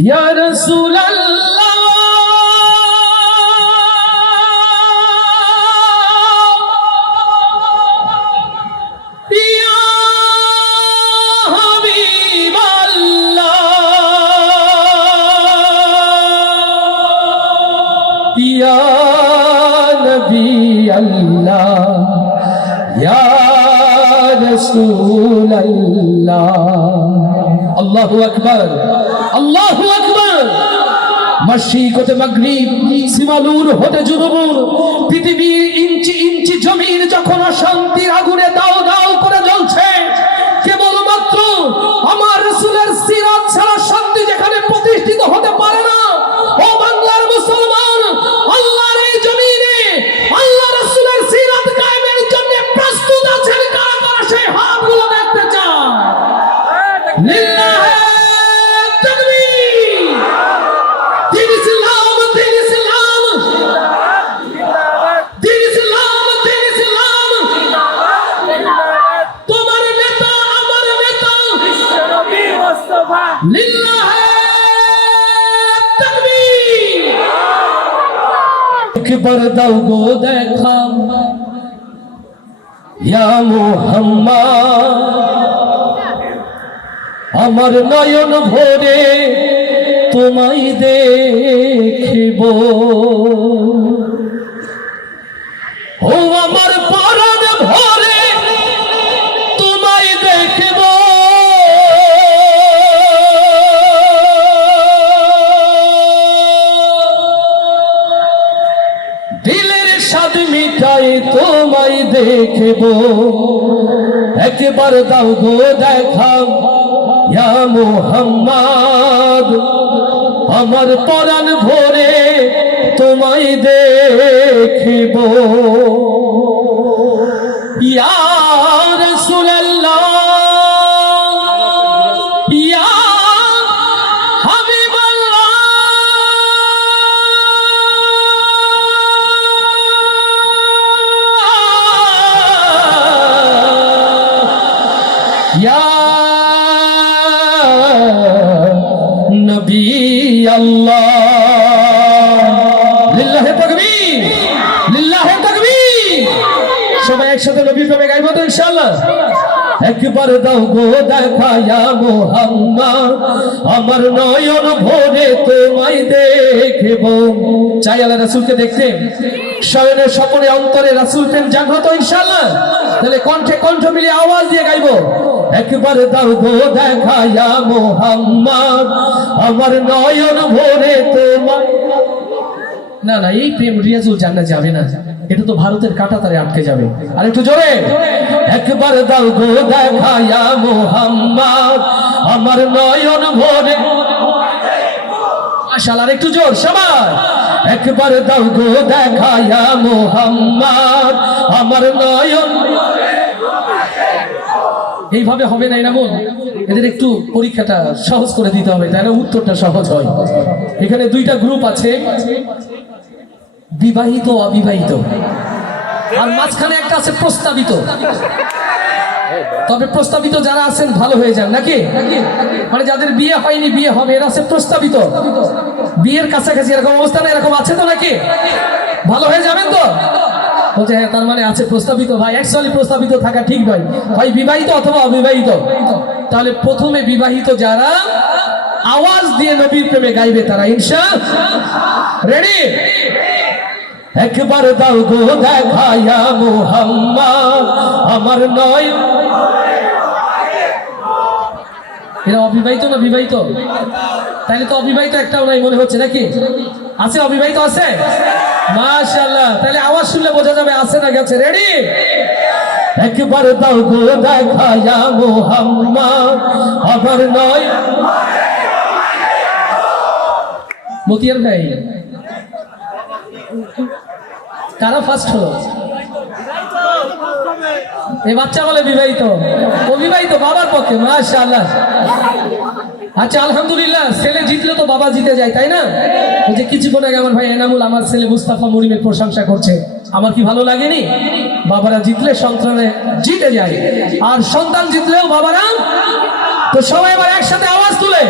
ইয়া রাসূলাল্লাহ ইয়া হাবিবাল্লাহ ইয়া নবী রাসূলাল্লাহ। আল্লাহু আকবার। আল্লাহু আকবার। মশরিক হতে মাগরিব সিমালুর হতে জুনুবুর পৃথিবীর ইঞ্চি ইঞ্চি জমিন যখন অশান্তির আগুনে দাও একবার দাও গো দেখা। ইয়া মুহাম্মদ, আমার নয়ন ভরে তোমায় দেখিব। ও আমার পরাণ ভরে দেখিব। একবার দাও গো দেখাও ইয়া মুহাম্মদ আমার পরাণ ভরে তোমায় দেখিব। সবাই একসাথে নবী প্রেমে গাইবো তো ইনশাআল্লাহ? একবার দাও গো দেখা ইয়া মুহাম্মদ, আমার নয়ন ভরে তোমায় দেখব। চাই আল্লাহ রাসূলকে দেখতে। শয়নে স্বপনে অন্তরে রাসূল প্রেম জাগ্রত ইনশাআল্লাহ। তাহলে কণ্ঠে কণ্ঠ মিলিয়ে আওয়াজ দিয়ে গাইবো। একবার দাও গো দেখা ইয়া মুহাম্মদ, আমার নয়ন ভরে তোমায় না না, এই প্রেম রিয়াজুল জান্নাত যাবে না। এটা তো ভারতের কাটাতারে আটকে যাবে। আর একটু জোরে। একবার দাও গো দেখা ইয়া মুহাম্মদ, আমার নয়ন ভরে। মাশাআল্লাহ, আর একটু জোর, সবাই। একবার দাও গো দেখা ইয়া মুহাম্মদ, আমার নয়ন এইভাবে হবে না, এনামুল। এদের একটু পরীক্ষাটা সহজ করে দিতে হবে তাই না উত্তরটা সহজ হয়। এখানে দুইটা গ্রুপ আছে। বিবাহিত, অবিবাহিত? আর মাঝখানে একটা আছে প্রস্তাবিত। তবে প্রস্তাবিত যারা আছেন, ভালো হয়ে যান, নাকি? মানে যাদের বিয়ে হয়নি, বিয়ে হবে, এরা আছে প্রস্তাবিত। বিয়ের কাছাকাছি এরকম অবস্থা না, এরকম আছে তো নাকি? ভালো হয়ে যাবেন তো? বলছে হ্যাঁ তার মানে আছে প্রস্তাবিত ভাই। অ্যাকচুয়ালি প্রস্তাবিত থাকা ঠিক নয়। হয় বিবাহিত অথবা অবিবাহিত। তাহলে প্রথমে বিবাহিত যারা, আওয়াজ দিয়ে নবীর প্রেমে গাইবে তারা ইনশা রেডি একবার দাও গো দেখায়া মুহাম্মদ, আমার নয়। এরা অবিবাহিত না বিবাহিত? তাহলে তো অবিবাহিত একটাও নাই মনে হচ্ছে নাকি? আছে, অবিবাহিত আছে? মাশাআল্লাহ তাহলে আওয়াজ শুনলে বোঝা যাবে আছে না গেছে। রেডি একবার দাও গো দেখায়া মুহাম্মদ, আমার নয়। মতিয়ার ভাই কারা ফার্স্ট হলো? এই বাচ্চা বলে বিবাহিত। অবিবাহিত বাবার পক্ষে, মাশাআল্লাহ। আচ্ছা আলহামদুলিল্লাহ, ছেলে জিতলে তো বাবা জিতে যায়, তাই না? ওই যে কিছুক্ষণ আগে আমার ভাই এনামুল, আমার ছেলে মুস্তাফা মরিমের প্রশংসা করছে। আমার কি ভালো লাগেনি? বাবারা জিতলে সন্তানে জিতে যায়। আর সন্তান জিতলেও বাবারা তো সবাই আবার একসাথে আওয়াজ তুলে।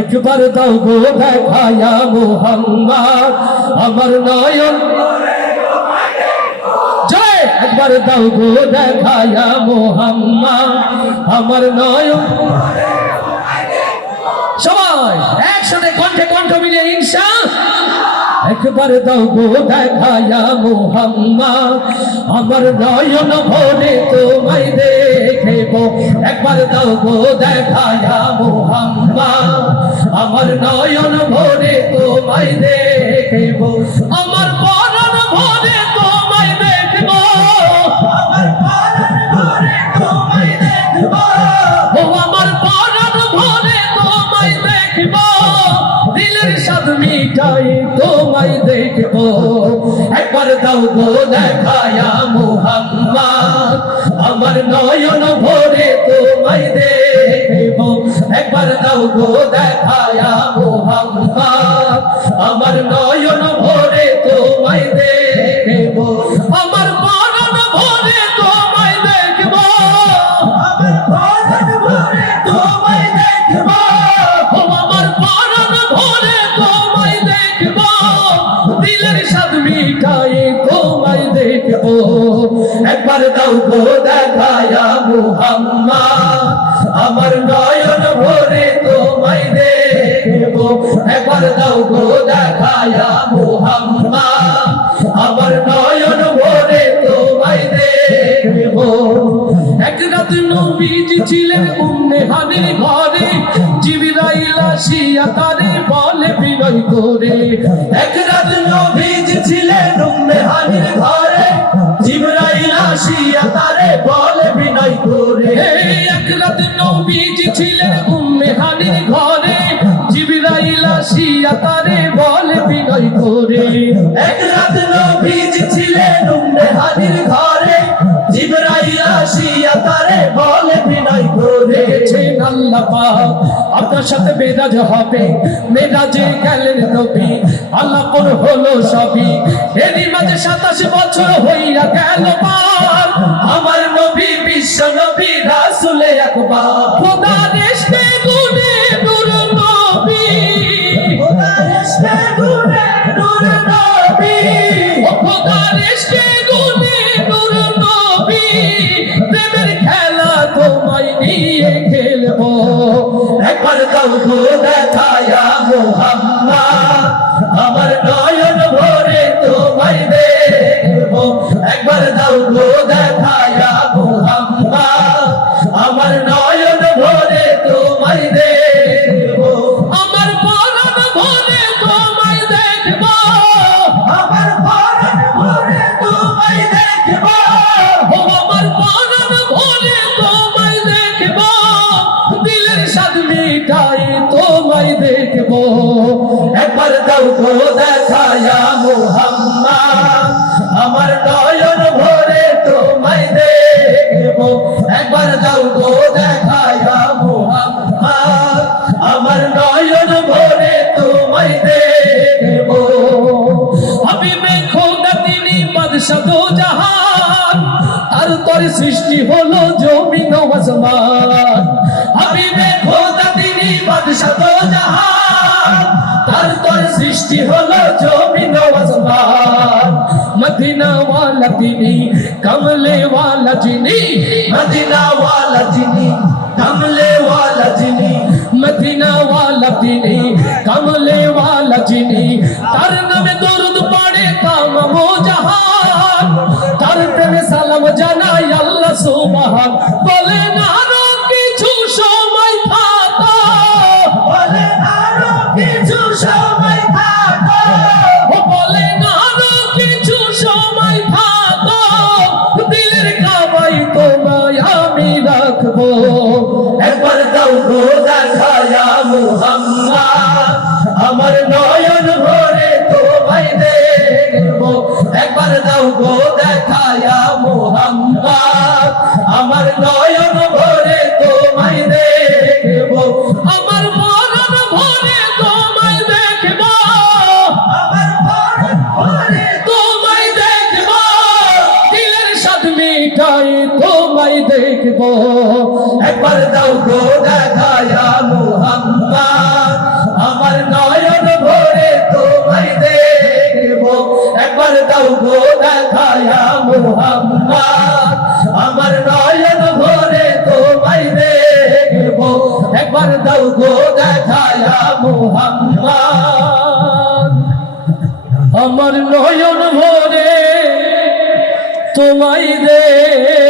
একবার দাও গো দেখায়া মোহাম্মদ, আমার নয়ন। একবার দাও গো দেখায়া মোহাম্মদ, আমার নয়ন সবাই একসাথে কণ্ঠে কণ্ঠ মিলে ইনশা। একবার দাও গো দেখায়া মোহাম্মদ, আমার নয়ন ভরে তোমায় দেখব। একবার দাও গো দেখায়া মোহাম্মদ, আমার নয়ন ভরে তোমায় দেখব। আমার আমার নয়ন ভরে তোমায় দেখব একবার দাও গো দেখায়া মোহাম্মদ আমার নয়ন আমার নয়ন ভরে তোমায় দেখব এক রাত নবীজি ছিলেন উম্মে হানির ঘরে, জিবরাইল আসিয়া তারে বলে বিনয় করে। এক রাত নবীজি ছিলেন উম্মে হানির ঘরে, জিবরাইল আসিয়া তারে বলে বিনয় করে। এক রাত নবীজি ছিলেন উম্মে হানির ঘরে, জিবরাইল আসিয়া তারে হানির ঘরে জিবরাইল আসিয়া তারে বলে বিনয় করেছেন আল্লাহ পাক আপনার সাথে মেরাজ হবে। মেরাজে গেলেন নবী। আল্লাহ কোন হলো সবই। এরই মাঝে সাতাশ বছর হইয়া গেল পার। আমার নবী বিশ্ব নবী রাসুলে একবার। খোদা দেশে গুনে নূর নবী। খোদা দেশে গুনে নূর নবী। খোদা দেশে দেখায়া আমার নয়ন ভরে তোমায় দেখব। একবার দাও গো দেখায়া মোহাম্মদ। আমার নয়ন ভরে তোমায় দেখব। আমার পরন ভরে তোমায় দেখব। আমার পরন ভরে তোমায় দেখব। আমার পরন ভরে তোমায় দেখব। দিলের স্বাদ মিটাই তোমায় দেখব। একবার দাও গো দেখায়া মোহাম্মদ, আমার নয়ন ভরে তোমায় দেখব। একবার দাও গো দেখায়া মোহাম্মদ, আমার নয়ন ভরে তোমায় দেখব। আমি খোদা তিনি বাদশা দো জাহান, তার তোর সৃষ্টি হলো জমিন আসমান। বাদশা জাহান তার তোর সৃষ্টি হলো জমিন আসমান। মদিনা ওয়ালা তিনি কমলে ওয়ালা যিনি। মদিনা ওয়ালা যিনি কমলে ওয়ালা যিনি। মদিনা ওয়ালা তিনি কমলে ওয়ালা যিনি। তার নামে দরুদ পড়ে তামাম জাহান। তার প্রেমে সালাম জানাই আল্লাহ সুবহান। বলে না আমার নয়ন ভরে তোমায় দেখব। আমার মরণ ভরে তোমায় দেখব। আমার মরণ ভরে তোমায় দেখব। দিলের সাথ মিটাই তোমায় দেখব। একবার দাও গো দেখায়া মোহাম্মদ। আমার নয়ন ভরে তোমায় দেখব। একবার দাও গো দেখায়া মোহাম্মদ। আমার আমার নয়ন ভরে তোমায় দেখিব